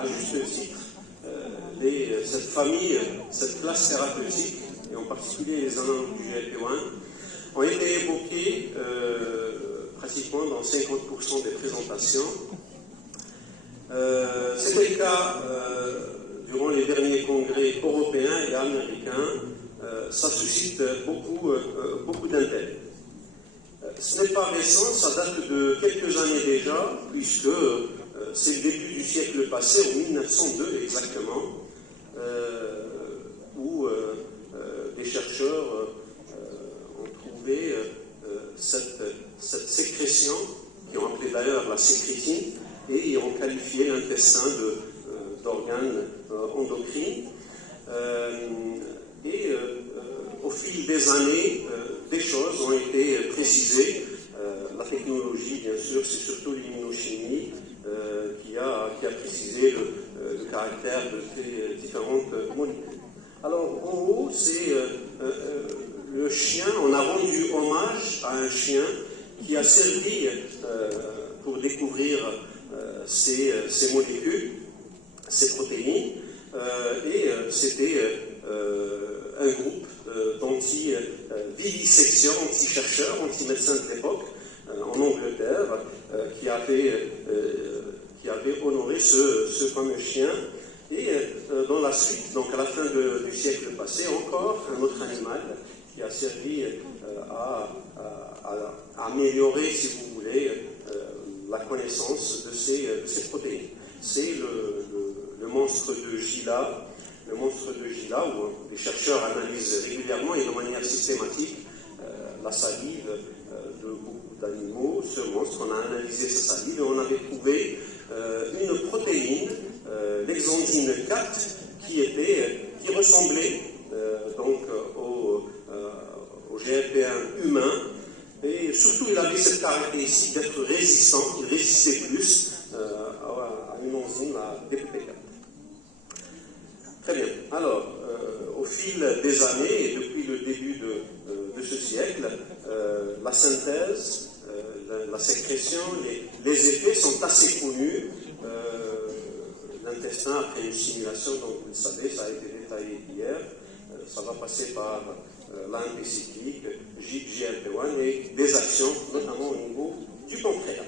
à juste titre, cette famille, cette classe thérapeutique, et en particulier les analogues du GLP-1, ont été évoqués pratiquement dans 50% des présentations. C'était le cas durant les derniers congrès européens et américains. Ça suscite beaucoup d'intérêt. Ce n'est pas récent, ça date de quelques années déjà, puisque c'est le début du siècle passé, en 1902 exactement, où des chercheurs ont trouvé cette sécrétion, qui ont appelé d'ailleurs la sécrétine, et ils ont qualifié l'intestin d'organe endocrine. Au fil des années, des choses ont été précisées. La technologie, bien sûr, c'est surtout l'immunochimie qui a précisé le caractère de ces différentes molécules. Alors, en haut, c'est le chien. On a rendu hommage à un chien qui a servi pour découvrir ces molécules, ces protéines, et c'était un groupe d'anti-vivisection, anti-chercheurs, anti-médecins de l'époque, en Angleterre, qui avait honoré ce fameux chien. Et dans la suite, donc à la fin du siècle passé, encore un autre animal qui a servi à améliorer, si vous voulez, la connaissance de ces protéines. C'est le monstre de Gila. Le monstre de Gila, où les chercheurs analysent régulièrement et de manière systématique la salive de beaucoup d'animaux. Ce monstre, on a analysé sa salive et on avait trouvé une protéine, l'exenzyme 4, qui ressemblait donc au GLP-1 humain. Et surtout, il avait cette caractéristique d'être résistant, il résistait plus à une enzyme, à DPP4. Très bien. Alors, au fil des années, et depuis le début de ce siècle, la synthèse, la sécrétion, les effets sont assez connus. L'intestin, après une stimulation, donc vous le savez, ça a été détaillé hier, ça va passer par l'AMP cyclique, GLP-1 et des actions, notamment au niveau du pancréas.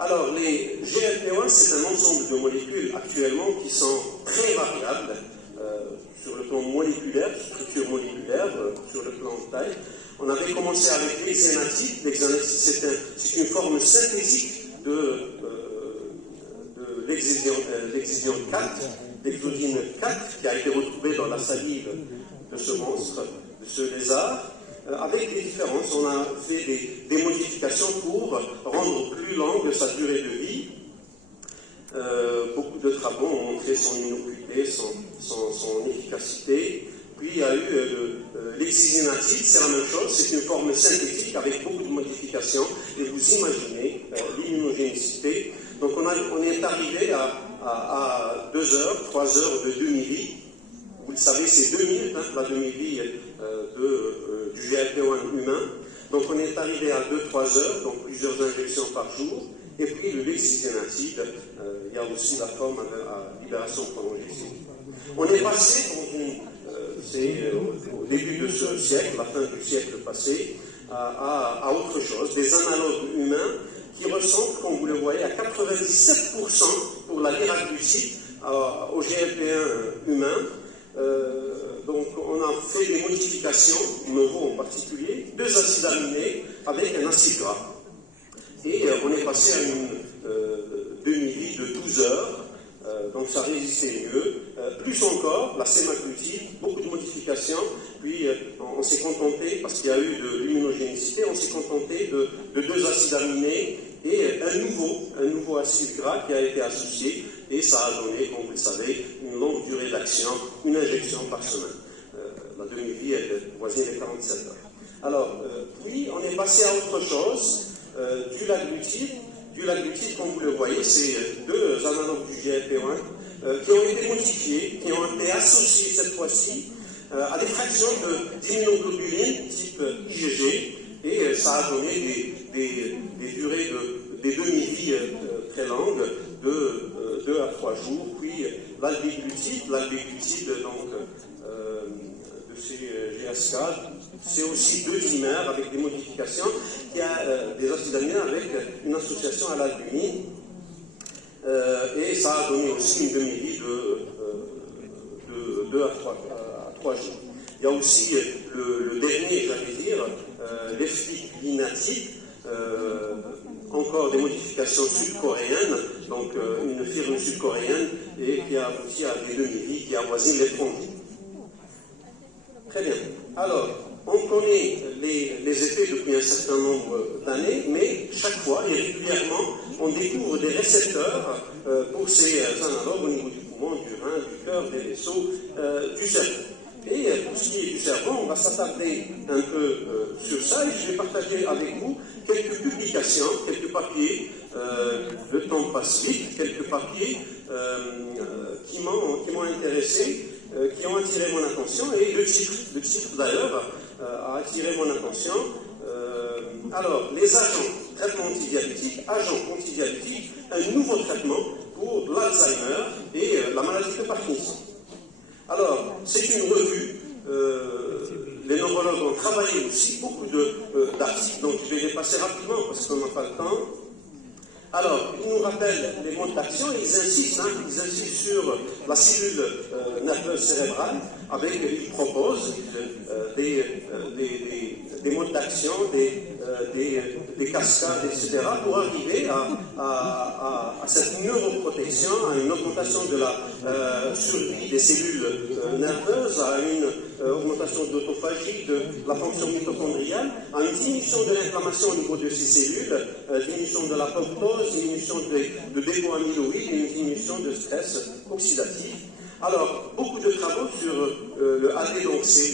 Alors, les GLP-1, c'est un ensemble de molécules actuellement qui sont très variables sur le plan moléculaire, structure moléculaire, sur le plan de taille. On avait commencé avec l'hexénatide. L'hexénatide, c'est une forme synthétique de l'exésion 4, l'exodyne 4, qui a été retrouvée dans la salive de ce monstre, de ce lézard. Avec des différences, on a fait des modifications pour rendre plus longue sa durée de vie. Beaucoup de travaux ont montré son innocuité, son efficacité. Puis il y a eu l'exizénatide, c'est la même chose, c'est une forme synthétique avec beaucoup de modifications. Et vous imaginez l'immunogénicité. Donc on est arrivé à 2 heures, 3 heures de demi-vie. Vous le savez, c'est 2000, la demi-vie du GLP-1 humain. Donc on est arrivé à 2-3 heures, donc plusieurs injections par jour. Et puis le lexizénatide, il y a aussi la forme à libération prolongée. On est passé au début de ce siècle, la fin du siècle passé, à autre chose, des analogues humains qui ressemblent, comme vous le voyez, à 97% pour la liraglutide au GLP-1 humain. Donc on a fait des modifications, Novo en particulier, 2 acides aminés avec un acide gras. Et on est passé à une demi-vie de 12 heures, donc ça résistait mieux. Plus encore, la sémaglutide, beaucoup de modifications, puis on s'est contenté, parce qu'il y a eu de l'immunogénicité, on s'est contenté de 2 acides aminés et un nouveau acide gras qui a été associé, et ça a donné, comme vous le savez, une longue durée d'action, une injection par semaine. La demi-vie est voisine des 47 heures. Alors, puis on est passé à autre chose, du laglucide, comme vous le voyez, c'est 2 analogues du GLP-1 qui ont été modifiés, qui ont été associés cette fois-ci à des fractions d'immunoglobulines type IgG, et ça a donné des durées des demi-vies très longues de 2 à 3 jours, puis l'albéglutide donc de ces GSK, c'est aussi 2 dimères avec des modifications, qui a des acides aminés avec une association à l'albumine, et ça a donné aussi une demi-vie de 2 à 3 jours. Il y a aussi le dernier, j'allais dire, l'efficlinatique, encore des modifications sud-coréennes, donc une firme sud-coréenne, et qui a abouti à des demi-vies qui avoisinent les 30 jours. Très bien. Alors, on connaît les effets depuis un certain nombre d'années, mais chaque fois, et régulièrement, on découvre des récepteurs pour ces analogues au niveau du poumon, du rein, du cœur, des vaisseaux, du cerveau. Et pour ce qui est du cerveau, on va s'attarder un peu sur ça, et je vais partager avec vous quelques publications, quelques papiers, le temps passe vite, quelques papiers qui m'ont intéressé, qui ont attiré mon attention, et le titre d'ailleurs a attiré mon attention. Alors, les traitements antidiabétiques, agents antidiabétiques, un nouveau traitement pour l'Alzheimer et la maladie de Parkinson. Alors, c'est une revue, les neurologues ont travaillé aussi, beaucoup d'articles, donc je vais les passer rapidement parce qu'on n'a pas le temps. Alors, ils nous rappellent les modes d'action et ils insistent sur la cellule nerveuse cérébrale, ils proposent des modes d'action, des cascades, etc., pour arriver à cette neuroprotection, à une augmentation de la survie des cellules nerveuses, à une augmentation de l'autophagie, de la fonction mitochondriale, à une diminution de l'inflammation au niveau de ces cellules, diminution de l'apoptose, diminution de dépôt amyloïde et une diminution de stress oxydatif. Alors, beaucoup de travaux sur le AD, donc c'est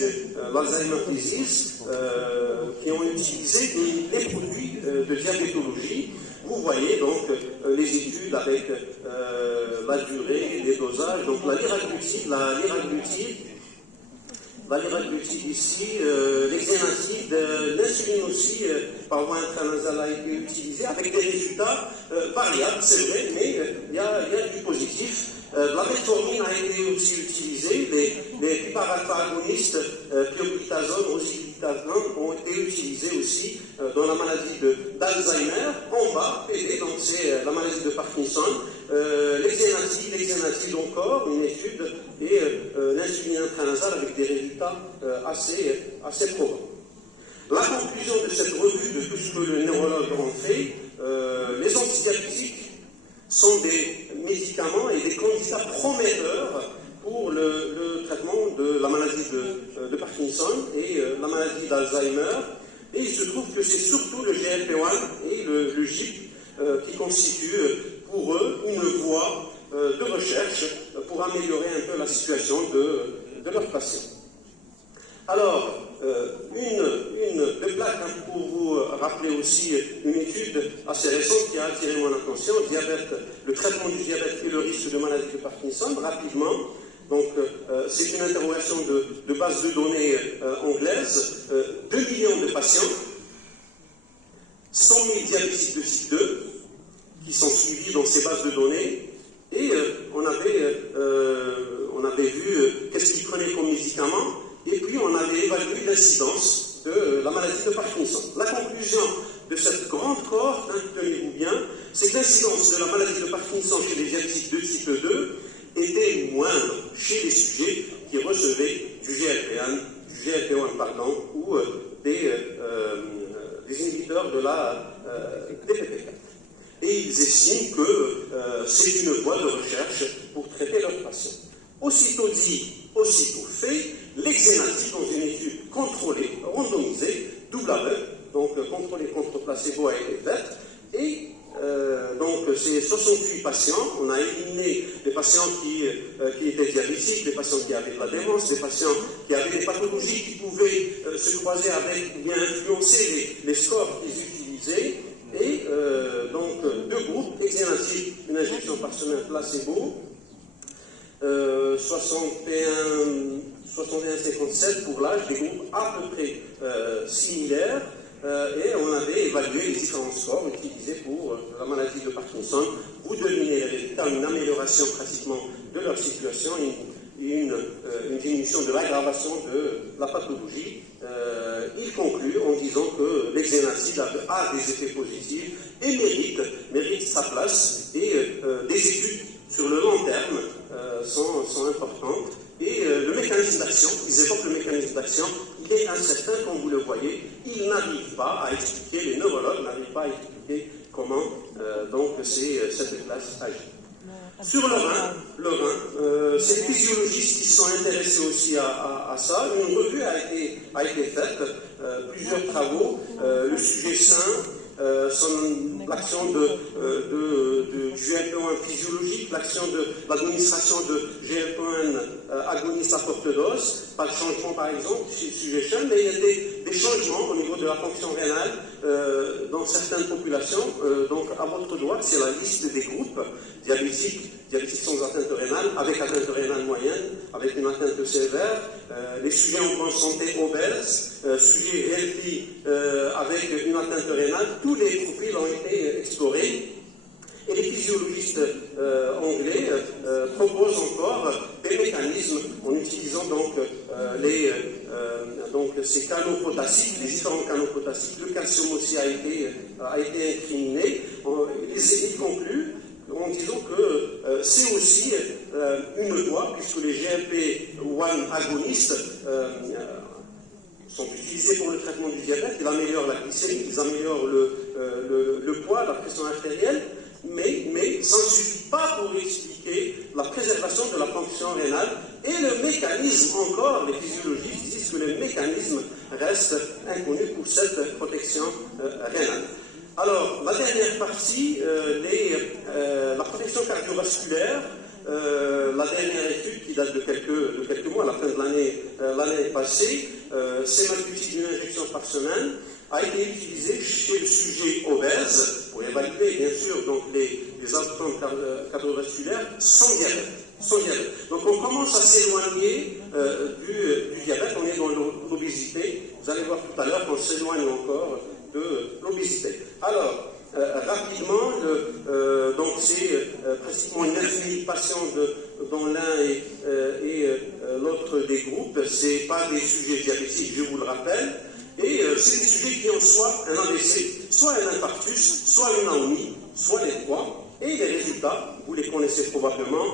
l'Alzheimer disease, qui ont utilisé des produits de diabétologie. Vous voyez donc les études avec la durée, les dosages, donc la liraglutide ici, l'exénatide, l'insuline aussi, par voie intranasale a été utilisée avec des résultats variables, c'est vrai, mais il y a du positif. La metformine a été aussi utilisée, les piparalpha-agonistes, pioglitazone, rosiglitazone ont été utilisés aussi dans la maladie d'Alzheimer. En bas, PD, donc c'est la maladie de Parkinson, l'exénatide encore, une étude, et l'insuline intranasale avec des résultats assez probants. La conclusion de cette revue, de tout ce que les neurologues ont fait, les antidiabétiques sont des médicaments et des candidats prometteurs pour le traitement de la maladie de Parkinson et la maladie d'Alzheimer. Et il se trouve que c'est surtout le GLP-1 et le GIP qui constituent pour eux une voie de recherche pour améliorer un peu la situation de leurs patients. Alors, une plaque pour vous rappeler aussi une étude assez récente qui a attiré mon attention, le traitement du diabète et le risque de maladie de Parkinson, rapidement. Donc, c'est une interrogation de base de données anglaise, 2 millions de patients, 100 000 diabétiques de type 2 qui sont suivis dans ces bases de données, et on avait vu qu'est-ce qu'ils prenaient comme médicaments, et puis on avait évalué l'incidence de la maladie de Parkinson. La conclusion de cette grande cohorte, tenez-vous bien, c'est que l'incidence de la maladie de Parkinson chez les diabétiques de type 2 était moindre chez les sujets qui recevaient du GLP-1 ou des inhibiteurs de la DPP4. Et ils estiment que c'est une voie de recherche pour traiter leurs patients. Aussitôt dit, aussitôt fait, l'exénatide dans une étude contrôlée, randomisée, double aveugle, donc contrôlée contre placebo a été faite, et donc c'est 68 patients, on a éliminé les patients qui étaient diabétiques, les patients qui avaient de la démence, les patients qui avaient des pathologies qui pouvaient se croiser avec ou bien influencer les scores qu'ils utilisaient, et donc 2 groupes, exénatide, une injection par semaine, placebo, 61-57 pour l'âge, des groupes à peu près similaires, et on avait évalué les différents scores utilisés pour la maladie de Parkinson. Vous devinez les résultats, une amélioration pratiquement de leur situation, une diminution de l'aggravation de la pathologie. Il conclut en disant que l'exénacide a des effets positifs et mérite sa place, et des études sur le long terme sont importantes. Et le mécanisme d'action, ils évoquent le mécanisme d'action, il est incertain, comme vous le voyez. Ils n'arrivent pas à expliquer, les neurologues n'arrivent pas à expliquer comment cette classe agit. Sur le rein, c'est les physiologistes qui sont intéressés aussi à ça. Une revue a été faite, plusieurs travaux, le sujet sain, l'action du GLP-1 physiologique, l'action de l'administration de GLP-1 agoniste à forte dose, pas de changement par exemple chez le sujet sain, mais il y a des changements au niveau de la fonction rénale dans certaines populations. Donc à votre droite, c'est la liste des groupes diabétiques sans atteinte rénale, avec atteinte rénale moyenne, avec une atteinte sévère, les sujets en bonne santé obèses, sujets healthy avec une atteinte rénale. Tous les profils ont été explorés. Et les physiologistes anglais proposent encore des mécanismes en utilisant ces canaux potassiques, les différents canaux potassiques. Le calcium aussi a été incriminé. Ils concluent en disant que c'est aussi une voie, puisque les GLP-1 agonistes sont utilisés pour le traitement du diabète. Ils améliorent la glycémie, ils améliorent le poids, la pression artérielle, mais ça ne suffit pas pour expliquer la préservation de la fonction rénale. Et le mécanisme, encore, les physiologistes disent que le mécanisme reste inconnu pour cette protection rénale. Alors, la dernière partie, la protection cardiovasculaire, la dernière étude qui date de quelques mois, à la fin de l'année passée, sémaglutide d'une injection par semaine, a été utilisée chez le sujet obèse pour évaluer, bien sûr, donc les outcomes cardiovasculaires sans diabète. Donc on commence à s'éloigner du diabète, on est dans l'obésité. Vous allez voir tout à l'heure qu'on s'éloigne encore de l'obésité. Alors, rapidement, donc c'est pratiquement 9000 patients dans l'un et l'autre des groupes. Ce pas des sujets diabétiques, je vous le rappelle. Et c'est des sujets qui ont soit un AVC, soit un infarctus, soit une anémie, soit les trois. Et les résultats, vous les connaissez probablement,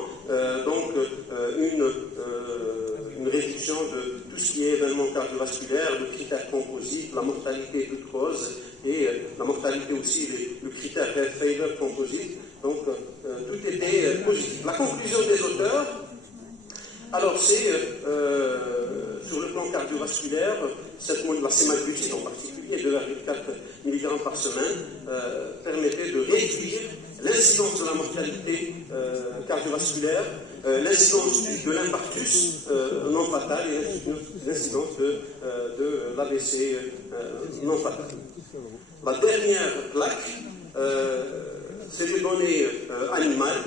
une réduction de tout ce qui est événements cardiovasculaires, le critère composite, la mortalité toute cause, et la mortalité aussi, le critère heart failure composite. Donc, tout était positif. La conclusion des auteurs, alors c'est, sur le plan cardiovasculaire, la sémaglutide en particulier, 2,4 mg par semaine, permettait de réduire l'incidence de la mortalité cardiovasculaire, l'incidence de l'infarctus non fatal et l'incidence de l'AVC non fatal. La dernière plaque, c'est des données animales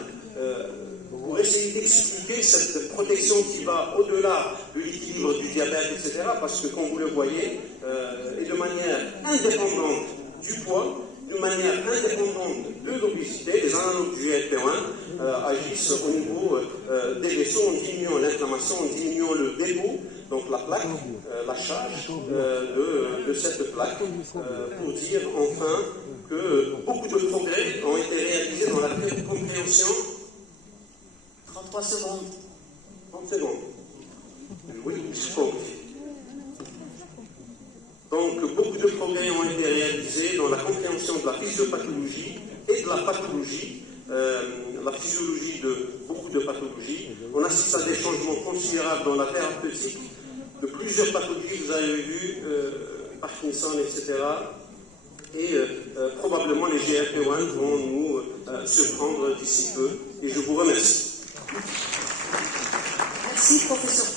pour essayer d'expliquer cette protection qui va au-delà de l'équilibre du diabète, etc. Parce que, comme vous le voyez, et de manière indépendante du poids, de manière indépendante de l'obésité, les analogues du GLP-1 agissent au niveau des vaisseaux en diminuant l'inflammation, en diminuant le début, donc la plaque, la charge de cette plaque, pour dire enfin que beaucoup de progrès ont été réalisés dans la compréhension. 33 secondes. 30 secondes. Oui, je compte. Donc, beaucoup de progrès ont été réalisés dans la compréhension de la physiopathologie et de la pathologie, la physiologie de beaucoup de pathologies. On assiste à des changements considérables dans la thérapeutique de plusieurs pathologies, vous avez vu, Parkinson, etc. Et probablement les GLP-1 vont nous surprendre d'ici peu. Et je vous remercie. Merci, professeur.